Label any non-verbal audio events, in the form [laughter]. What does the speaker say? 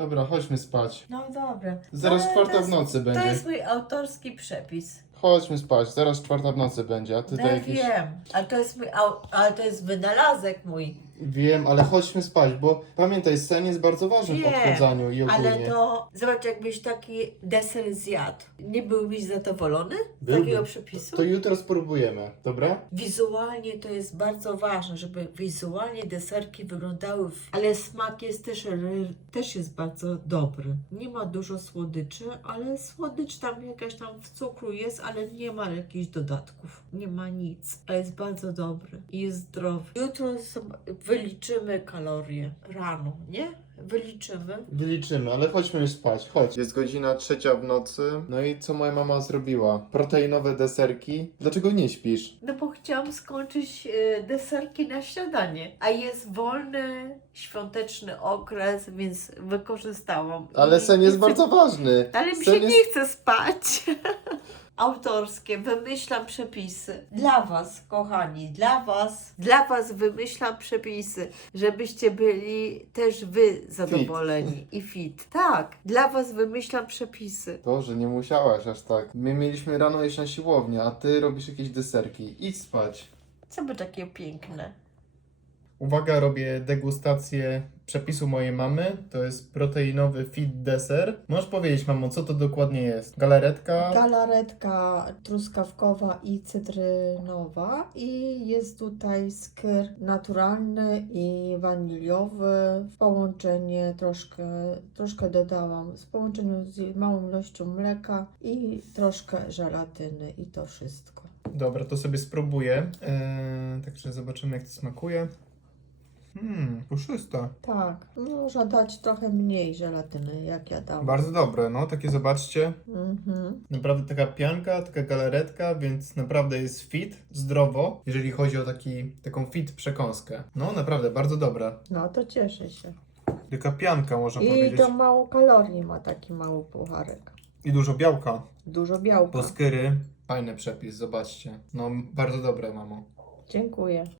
Dobra, chodźmy spać. No dobra. Zaraz Ale czwarta to w jest- nocy To będzie. jest mój autorski przepis. Chodźmy spać, zaraz czwarta w nocy będzie, a ty Ja tutaj jakieś... wiem, ale to jest mój, au, ale to jest wynalazek mój. Wiem, ale chodźmy spać, bo pamiętaj, sen jest bardzo ważny w Wiem, odchudzaniu i ogólnie. Ale to, zobacz, jakbyś taki deser zjadł. Nie byłbyś zadowolony z Byłbym. takiego przepisu? To jutro spróbujemy, dobra? Wizualnie to jest bardzo ważne, żeby wizualnie deserki wyglądały, w... ale smak jest też, też jest bardzo dobry. Nie ma dużo słodyczy, ale słodycz tam jakaś tam w cukru jest, ale nie ma jakichś dodatków. Nie ma nic, a jest bardzo dobry i jest zdrowy. Jutro zob- wyliczymy kalorie rano, nie? Wyliczymy. Wyliczymy, ale chodźmy już spać, chodź. Jest godzina trzecia w nocy, no i co moja mama zrobiła? Proteinowe deserki. Dlaczego nie śpisz? No bo chciałam skończyć e, deserki na śniadanie, a jest wolny świąteczny okres, więc wykorzystałam. Ale I- sen jest i- bardzo ważny. Ale mi sen się jest- nie chce spać. [laughs] Autorskie, wymyślam przepisy. Dla Was, kochani, dla Was, dla Was wymyślam przepisy, żebyście byli też Wy zadowoleni i fit. Tak, dla Was wymyślam przepisy. Boże, nie musiałaś aż tak. My mieliśmy rano iść na siłownię, a ty robisz jakieś deserki. Idź spać. Co by takie piękne? Uwaga, robię degustację przepisu mojej mamy. To jest proteinowy fit deser. Możesz powiedzieć, mamo, co to dokładnie jest? Galaretka? Galaretka truskawkowa i cytrynowa i jest tutaj skyr naturalny i waniliowy w połączenie troszkę, troszkę dodałam w połączeniu z małą ilością mleka i troszkę żelatyny i to wszystko. Dobra, to sobie spróbuję. Eee, także zobaczymy, jak to smakuje. Hmm, puszysta. Tak, można dać trochę mniej żelatyny, jak ja dałam. Bardzo dobre, no, takie zobaczcie. Mhm. Naprawdę taka pianka, taka galaretka, więc naprawdę jest fit, zdrowo, jeżeli chodzi o taki, taką fit przekąskę. No, naprawdę, bardzo dobra. No to cieszę się. Taka pianka, można I powiedzieć. to mało kalorii ma taki mały pucharek. I dużo białka. Dużo białka. Poskyry. Fajny przepis, zobaczcie. No, bardzo dobre, mamo. Dziękuję.